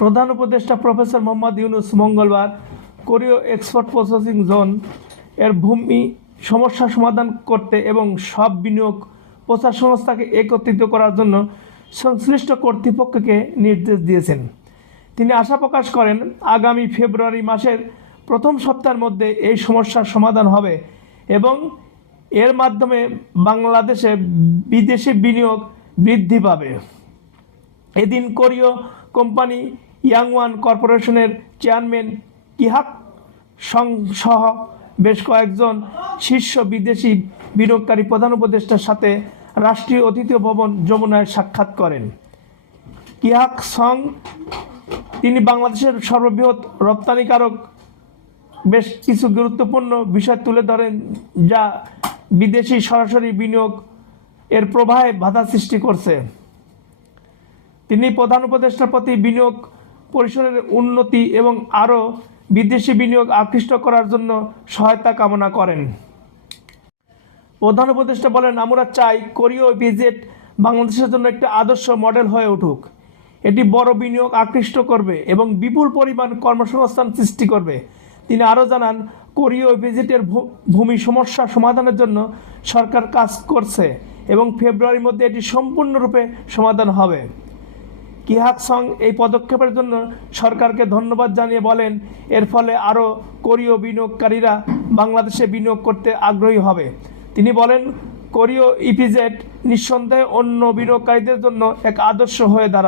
প্রধান উপদেষ্টা প্রফেসর মোহাম্মদ ইউনুস মঙ্গলবার কোরিও এক্সপোর্ট প্রসেসিং জোন এর ভূমি সমস্যা সমাধান করতে এবং সব বিনিয়োগ প্রচার সংস্থাকে একত্রিত করার জন্য সংশ্লিষ্ট কর্তৃপক্ষকে নির্দেশ দিয়েছেন। তিনি আশা প্রকাশ করেন, আগামী ফেব্রুয়ারি মাসের প্রথম সপ্তাহের মধ্যে এই সমস্যার সমাধান হবে এবং এর মাধ্যমে বাংলাদেশে বিদেশি বিনিয়োগ বৃদ্ধি পাবে। এদিন কোরীয় কোম্পানি ইয়াংওয়ান কর্পোরেশনের চেয়ারম্যান ইহাক সং সহ বেশ কয়েকজন শীর্ষ বিদেশি বিনিয়োগকারী প্রধান উপদেষ্টার সাথে রাষ্ট্রীয় অতিথি ভবন যমুনায় সাক্ষাৎ করেন। কিহাক সং তিনি বাংলাদেশের সর্ববৃহৎ রপ্তানিকারক। বেশ কিছু গুরুত্বপূর্ণ বিষয় তুলে ধরেন যা বিদেশি সরাসরি বিনিয়োগ এর প্রবাহে বাধা সৃষ্টি করছে। তিনি প্রধান উপদেষ্টার প্রতি বিনিয়োগ পরিসরের উন্নতি এবং আরও বিদেশি বিনিয়োগ আকৃষ্ট করার জন্য সহায়তা কামনা করেন। প্রধান উপদেষ্টা বলেন, আমরা চাই কোরীয় ভিজিট বাংলাদেশের জন্য একটি আদর্শ মডেল হয়ে উঠুক। এটি বড় বিনিয়োগ আকৃষ্ট করবে এবং বিপুল পরিমাণ কর্মসংস্থান সৃষ্টি করবে। তিনি আরও জানান, কোরীয় ভিজিটের ভূমি সমস্যা সমাধানের জন্য সরকার কাজ করছে এবং ফেব্রুয়ারির মধ্যে এটি সম্পূর্ণরূপে সমাধান হবে। কিহাক সং এই পদক্ষেপের জন্য সরকারকে ধন্যবাদ জানিয়ে বলেন, এর ফলে আরও কোরীয় বিনিয়োগকারীরা বাংলাদেশে বিনিয়োগ করতে আগ্রহী হবে। তিনি বলেন, কোরীয় ইপিজেড নিঃসন্দেহে অন্য বিনিয়োগকারীদের জন্য এক আদর্শ হয়ে দাঁড়াবে।